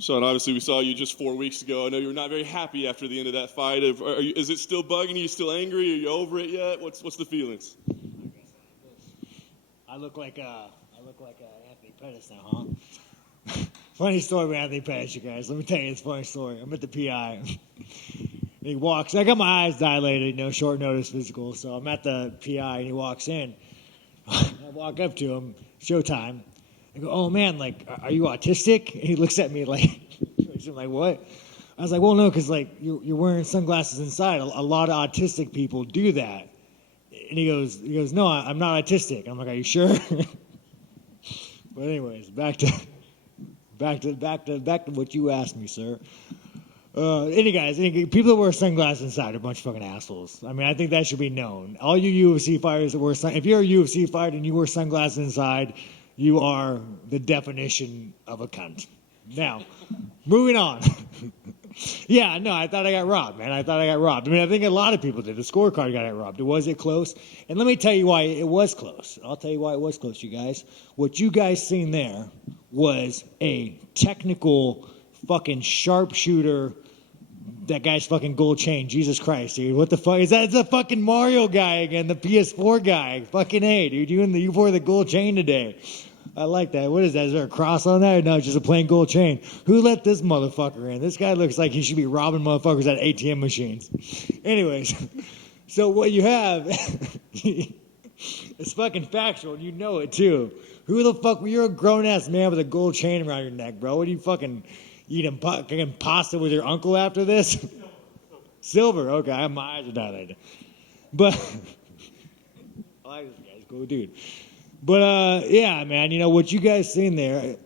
Sean, obviously we saw you just 4 weeks ago. I know you were not very happy after the end of that fight. Is it still bugging you? Still angry? Are you over it yet? What's the feelings? I look like Anthony Pettis now, huh? Funny story with Anthony Pettis, you guys. Let me tell you this funny story. I'm at the PI. He walks. I got my eyes dilated, short notice physical. So I'm at the PI, and he walks in. I walk up to him, showtime. I go, oh man, like, are you autistic? And he looks at me like, what? I was like, well, no, because like you're wearing sunglasses inside. A lot of autistic people do that. And he goes, no, I'm not autistic. I'm like, are you sure? But anyways, back to what you asked me, sir. Any people that wear sunglasses inside are a bunch of fucking assholes. I mean, I think that should be known. All you UFC fighters that wear if you're a UFC fighter and you wear sunglasses inside, you are the definition of a cunt. Now, moving on. Yeah, no, I thought I got robbed, man. I mean, I think a lot of people did. The scorecard got robbed. Was it close? And let me tell you why it was close. I'll tell you why it was close, you guys. What you guys seen there was a technical fucking sharpshooter. That guy's fucking gold chain. Jesus Christ, dude. What the fuck? It's a fucking Mario guy again, the PS4 guy. Fucking A, dude. You wore the gold chain today. I like that. What is that? Is there a cross on that? No, it's just a plain gold chain. Who let this motherfucker in? This guy looks like he should be robbing motherfuckers at ATM machines. Anyways, so what you have is fucking factual, and you know it too. Who the fuck? You're a grown-ass man with a gold chain around your neck, bro. What are you fucking eating pasta with your uncle after this? Silver. Okay, my eyes are dilated. But I like this guy's cool dude. But yeah, man, what you guys seen there.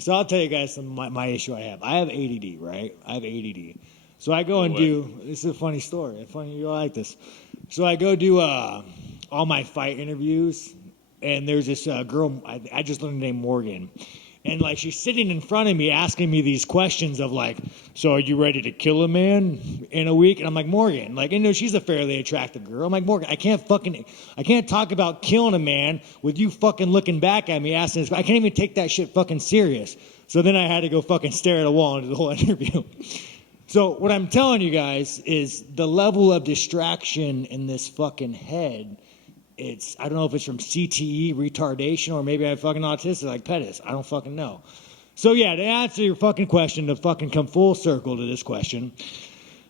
So I'll tell you guys my issue I have. I have ADD, right? I have ADD. So I go and do. This is a funny story. You'll like this. So I go do all my fight interviews, and there's this girl. I just learned her name Morgan. And, like, she's sitting in front of me asking me these questions of, like, so are you ready to kill a man in a week? And I'm like, Morgan, like, she's a fairly attractive girl. I'm like, Morgan, I can't talk about killing a man with you fucking looking back at me asking this. I can't even take that shit fucking serious. So then I had to go fucking stare at a wall and do the whole interview. So what I'm telling you guys is the level of distraction in this fucking head. I don't know if it's from CTE, retardation, or maybe I'm fucking autistic like Pettis. I don't fucking know. So yeah, to answer your fucking question, to fucking come full circle to this question,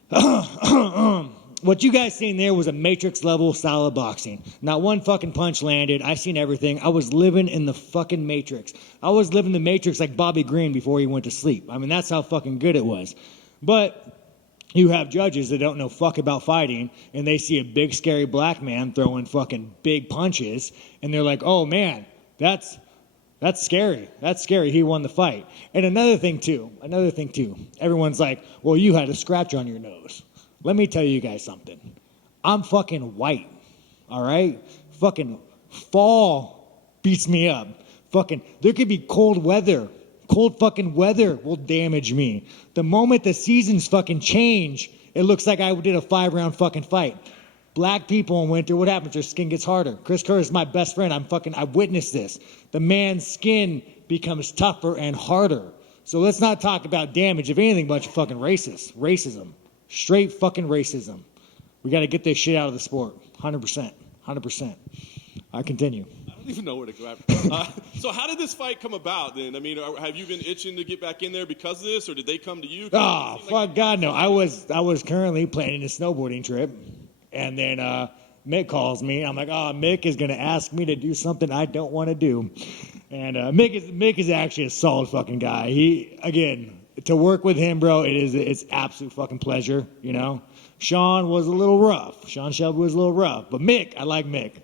what you guys seen there was a Matrix level style of boxing. Not one fucking punch landed. I seen everything. I was living in the fucking Matrix. I was living the Matrix like Bobby Green before he went to sleep. I mean, that's how fucking good it was. But you have judges that don't know fuck about fighting, and they see a big, scary black man throwing fucking big punches, and they're like, oh, man, that's scary. That's scary. He won the fight. And another thing, too, everyone's like, well, you had a scratch on your nose. Let me tell you guys something. I'm fucking white, all right? Fucking fall beats me up. Fucking, there could be cold weather. Cold fucking weather will damage me. The moment the seasons fucking change, it looks like I did a 5-round fucking fight. Black people in winter, what happens? Their skin gets harder. Chris Kerr is my best friend. I witnessed this. The man's skin becomes tougher and harder. So let's not talk about damage. If anything, bunch of fucking racism. Straight fucking racism. We got to get this shit out of the sport. 100%. I continue. I don't even know where to go. So how did this fight come about then? I mean, have you been itching to get back in there because of this, or did they come to you? Oh, fuck God, no. I was currently planning a snowboarding trip, and then Mick calls me. I'm like, oh, Mick is going to ask me to do something I don't want to do. And Mick is actually a solid fucking guy. Again, to work with him, bro, it's absolute fucking pleasure, Sean was a little rough. Sean Shelby was a little rough. But Mick, I like Mick.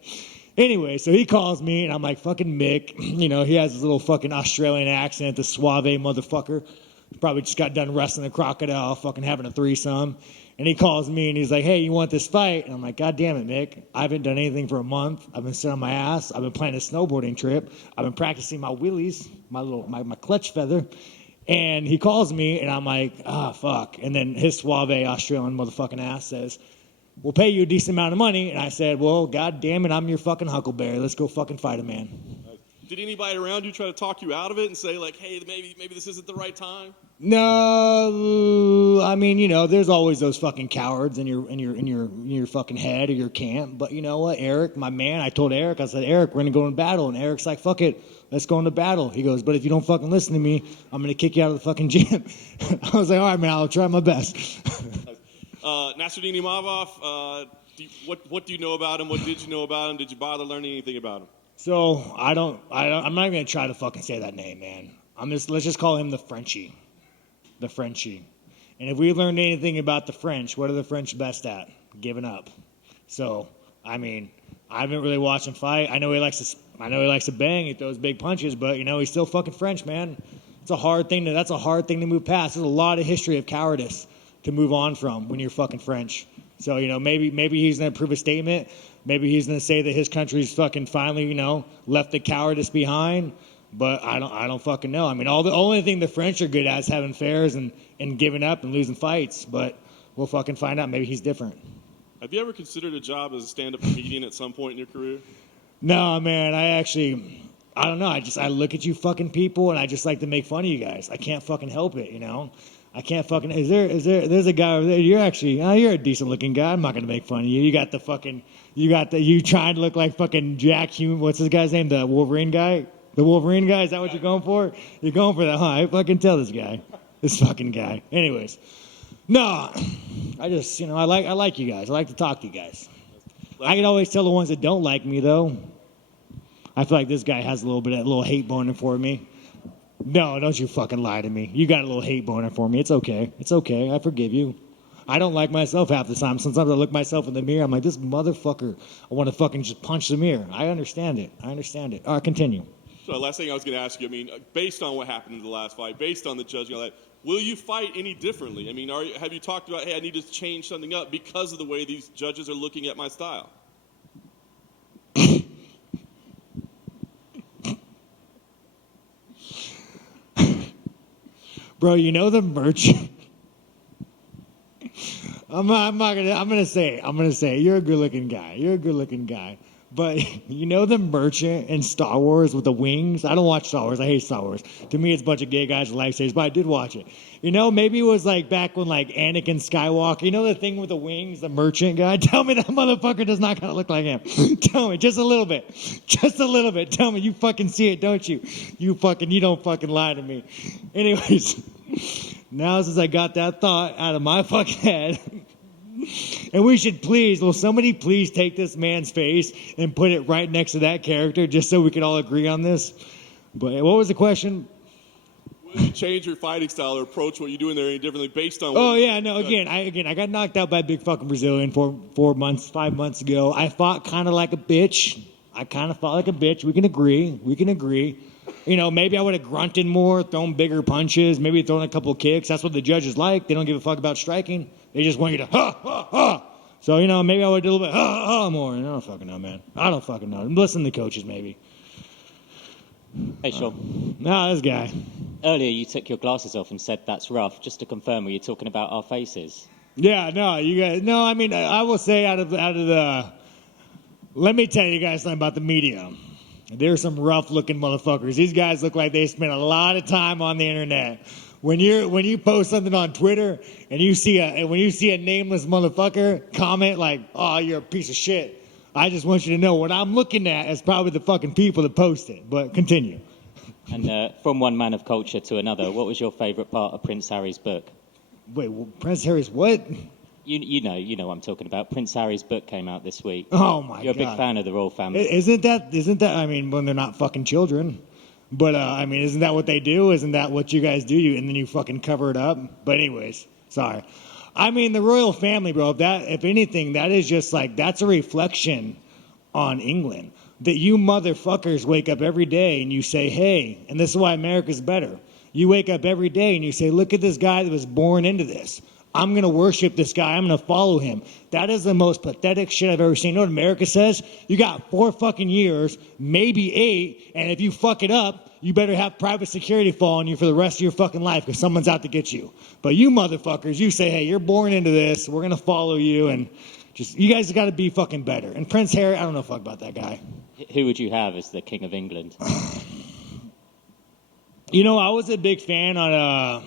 Anyway, so he calls me, and I'm like, fucking Mick. He has his little fucking Australian accent, the suave motherfucker. Probably just got done wrestling a crocodile, fucking having a threesome. And he calls me, and he's like, hey, you want this fight? And I'm like, God damn it, Mick. I haven't done anything for a month. I've been sitting on my ass. I've been planning a snowboarding trip. I've been practicing my wheelies, my clutch feather. And he calls me, and I'm like, fuck. And then his suave Australian motherfucking ass says, we'll pay you a decent amount of money. And I said, well, God damn it, I'm your fucking huckleberry. Let's go fucking fight a man. Did anybody around you try to talk you out of it and say like, hey, maybe this isn't the right time? No, I mean, there's always those fucking cowards in your fucking head or your camp. But you know what, Eric, my man, I told Eric, I said, Eric, we're gonna go in battle, and Eric's like, fuck it, let's go into battle. He goes, but if you don't fucking listen to me, I'm gonna kick you out of the fucking gym. I was like, all right, man, I'll try my best. Nassourdine Imavov, what do you know about him? What did you know about him? Did you bother learning anything about him? So I'm not even gonna try to fucking say that name, man. Let's just call him the Frenchie. The Frenchie. And if we learned anything about the French, what are the French best at? Giving up. So, I mean, I haven't really watched him fight. I know he likes to bang, he throws big punches, but he's still fucking French, man. That's a hard thing to move past. There's a lot of history of cowardice to move on from when you're fucking French. So, maybe he's gonna prove a statement. Maybe he's gonna say that his country's fucking finally, left the cowardice behind. But I don't fucking know. I mean, the only thing the French are good at is having fairs and giving up and losing fights. But we'll fucking find out. Maybe he's different. Have you ever considered a job as a stand-up comedian at some point in your career? No, man. I don't know. I look at you fucking people and I just like to make fun of you guys. I can't fucking help it, I can't fucking. There's a guy over there. You're a decent looking guy. I'm not gonna make fun of you. You trying to look like fucking Jack Hume. What's this guy's name? The Wolverine guy. The Wolverine guy, is that what you're going for? You're going for that, huh? I fucking tell this guy. This fucking guy. Anyways. No. I just, I like you guys. I like to talk to you guys. I can always tell the ones that don't like me, though. I feel like this guy has a little hate boner for me. No, don't you fucking lie to me. You got a little hate boner for me. It's okay. It's okay. I forgive you. I don't like myself half the time. Sometimes I look myself in the mirror. I'm like, this motherfucker. I want to fucking just punch the mirror. I understand it. All right, continue. So last thing I was going to ask you, I mean, based on what happened in the last fight, based on the judging, all that, will you fight any differently? I mean, have you talked about, hey, I need to change something up because of the way these judges are looking at my style? Bro, the merchant. I'm gonna say it. You're a good looking guy. But the merchant in Star Wars with the wings? I don't watch Star Wars. I hate Star Wars. To me, it's a bunch of gay guys with lightsabers, but I did watch it. Maybe it was like back when like Anakin Skywalker, the thing with the wings, the merchant guy? Tell me that motherfucker does not kind of look like him. Tell me, just a little bit. Just a little bit. Tell me, you fucking see it, don't you? You don't fucking lie to me. Anyways, now since I got that thought out of my fucking head, and will somebody please take this man's face and put it right next to that character just so we can all agree on this? But what was the question? Will you change your fighting style or approach what you're doing there any differently based on what I got knocked out by a big fucking Brazilian 5 months ago. I fought kind of like a bitch. We can agree. Maybe I would have grunted more, thrown bigger punches, maybe thrown a couple kicks. That's what the judges like. They don't give a fuck about striking. They just want you to ha, ha, ha. So, maybe I would do a little bit ha, ha more. I don't fucking know, man. I don't fucking know. Listen to the coaches, maybe. Hey, Sean. No, this guy. Earlier, you took your glasses off and said that's rough. Just to confirm, were you talking about our faces? Yeah, no, you guys. No, I mean, I will say out of the. Let me tell you guys something about the media. There's some rough-looking motherfuckers. These guys look like they spend a lot of time on the internet. When you post something on Twitter and you see a nameless motherfucker comment like, "Oh, you're a piece of shit," I just want you to know what I'm looking at is probably the fucking people that post it. But continue. And from one man of culture to another, what was your favourite part of Prince Harry's book? Wait, Prince Harry's what? You know what I'm talking about. Prince Harry's book came out this week. Oh my God! You're a big fan of the royal family. Isn't that? I mean, when they're not fucking children. But, I mean, isn't that what they do? Isn't that what you guys do? And then you fucking cover it up? But anyways, sorry. I mean, the royal family, bro, if anything, that is just like, that's a reflection on England. That you motherfuckers wake up every day and you say, hey, and this is why America's better. You wake up every day and you say, look at this guy that was born into this. I'm going to worship this guy. I'm going to follow him. That is the most pathetic shit I've ever seen. You know what America says? You got 4 fucking years, maybe 8, and if you fuck it up, you better have private security fall on you for the rest of your fucking life because someone's out to get you. But you motherfuckers, you say, hey, you're born into this. We're going to follow you, and Just you guys got to be fucking better. And Prince Harry, I don't know fuck about that guy. Who would you have as the King of England? You know, I was a big fan on.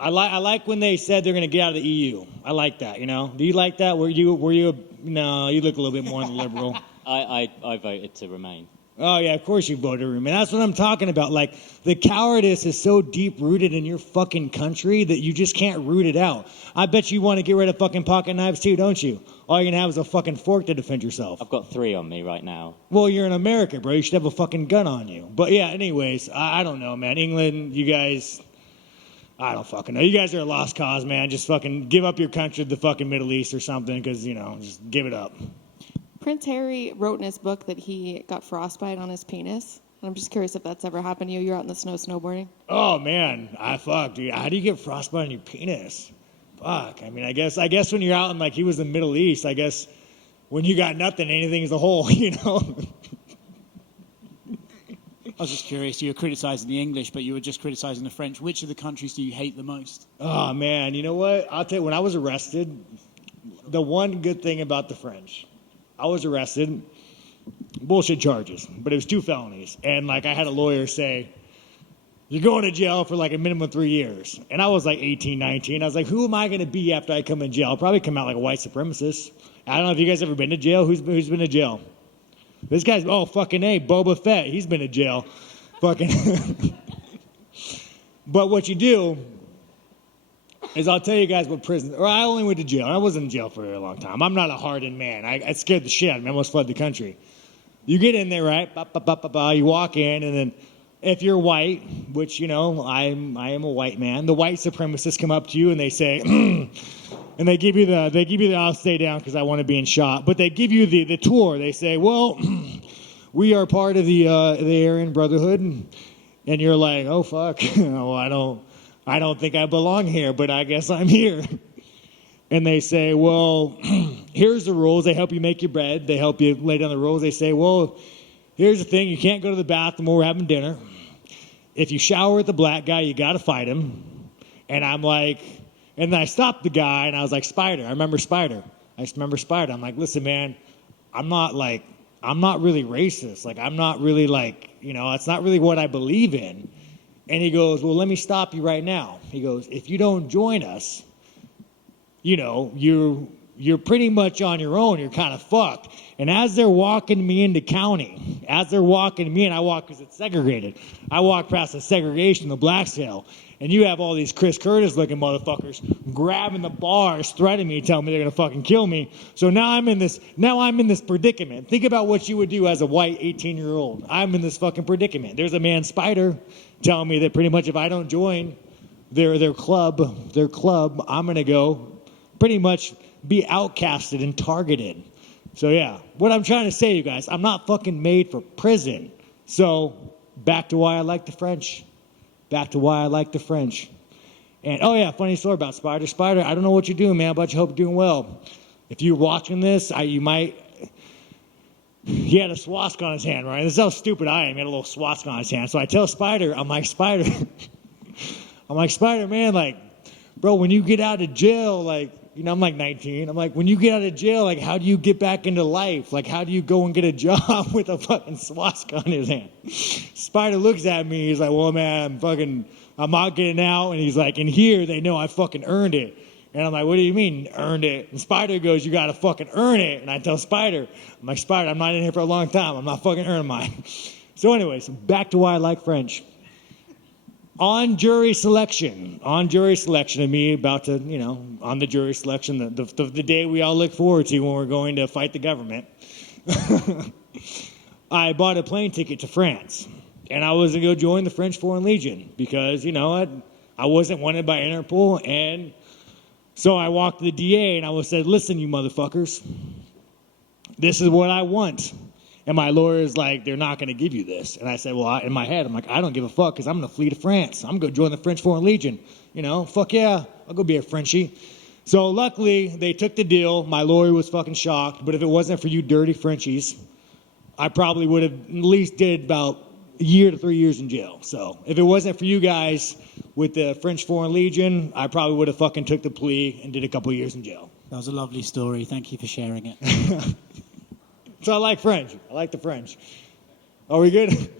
I like when they said they're going to get out of the EU. I like that. You know, do you like that? Were you? No, you look a little bit more liberal. I voted to remain. Oh yeah, of course you voted Remain. That's what I'm talking about. Like the cowardice is so deep rooted in your fucking country that you just can't root it out. I bet you want to get rid of fucking pocket knives too, don't you? All you're gonna have is a fucking fork to defend yourself. I've got 3 on me right now. Well, you're in America, bro. You should have a fucking gun on you. But yeah, anyways, I don't know, man. England, you guys, I don't fucking know. You guys are a lost cause, man. Just fucking give up your country to the fucking Middle East or something, because you know, just give it up. Prince Harry wrote in his book that he got frostbite on his penis. And I'm just curious if that's ever happened to you. You're out in the snow snowboarding. Oh man, dude. How do you get frostbite on your penis? Fuck. I mean, I guess when you're out in like he was in the Middle East, I guess when you got nothing, anything's a hole, you know. I was just curious. You were criticizing the English, but you were just criticizing the French. Which of the countries do you hate the most? Oh man, you know what? I'll tell you. When I was arrested, the one good thing about the French, I was arrested, bullshit charges, but it was 2 felonies, and like I had a lawyer say, you're going to jail for like a minimum of 3 years. And I was like 18, 19. I was like, who am I going to be after I come in jail? I'll probably come out like a white supremacist. I don't know if you guys ever been to jail. Who's been to jail? This guy's, oh, fucking A, Boba Fett. He's been to jail. Fucking. But what you do is I'll tell you guys what prison, or I only went to jail. I wasn't in jail for a long time. I'm not a hardened man. I scared the shit out of me. I almost fled the country. You get in there, right? You walk in, and then if you're white, which, you know, I am a white man, the white supremacists come up to you and they say, and they give you the I'll stay down because I want to be in shot. But they give you the tour. They say, well, we are part of the Aryan Brotherhood, and you're like, oh fuck, no, I don't think I belong here, but I guess I'm here. And they say, well, here's the rules. They help you make your bed. They help you lay down the rules. They say, well, here's the thing. You can't go to the bathroom while we're having dinner. If you shower with the black guy, you got to fight him. And I'm like, and then I stopped the guy, and I was like, Spider. I remember Spider. I'm like, listen, man, I'm not really racist. Like, I'm not really like, you know, it's not really what I believe in. And he goes, well, let me stop you right now. He goes, if you don't join us, you know, you're pretty much on your own. You're kind of fucked. And as they're walking me into county, and I walk because it's segregated. I walk past the segregation, the black cell, and you have all these Chris Curtis looking motherfuckers grabbing the bars, threatening me, telling me they're gonna fucking kill me. So now I'm in this predicament. Think about what you would do as a white 18-year-old. I'm in this fucking predicament. There's a man, Spider, telling me that pretty much if I don't join their club, I'm gonna go pretty much be outcasted and targeted. So yeah, what I'm trying to say, you guys, I'm not fucking made for prison. So back to why I like the French. And oh yeah, funny story about Spider. Spider, I don't know what you're doing, man, but I hope you're doing well. If you're watching this, he had a swastika on his hand, right? This is how stupid I am. He had a little swastika on his hand. So I tell Spider, I'm like, Spider, man, like, bro, when you get out of jail, like, you know, I'm like 19. I'm like, when you get out of jail, like, how do you get back into life? Like, how do you go and get a job with a fucking swastika on his hand? Spider looks at me. He's like, well, man, I'm not getting out. And he's like, in here, they know I fucking earned it. And I'm like, what do you mean, earned it? And Spider goes, you got to fucking earn it. And I tell Spider, I'm like, Spider, I'm not in here for a long time. I'm not fucking earning mine. So anyways, back to why I like French. On jury selection of me about to, you know, on the jury selection, the day we all look forward to when we're going to fight the government, I bought a plane ticket to France. And I was going to go join the French Foreign Legion because, you know, I wasn't wanted by Interpol. And so I walked to the DA and I said, listen, you motherfuckers, this is what I want. And my lawyer is like, they're not going to give you this. And I said, well, in my head, I'm like, I don't give a fuck because I'm going to flee to France. I'm going to join the French Foreign Legion. You know, fuck yeah, I'll go be a Frenchie. So luckily, they took the deal. My lawyer was fucking shocked. But if it wasn't for you dirty Frenchies, I probably would have at least did about a year to 3 years in jail. So if it wasn't for you guys with the French Foreign Legion, I probably would have fucking took the plea and did a couple of years in jail. That was a lovely story. Thank you for sharing it. So I like French. I like the French. Are we good?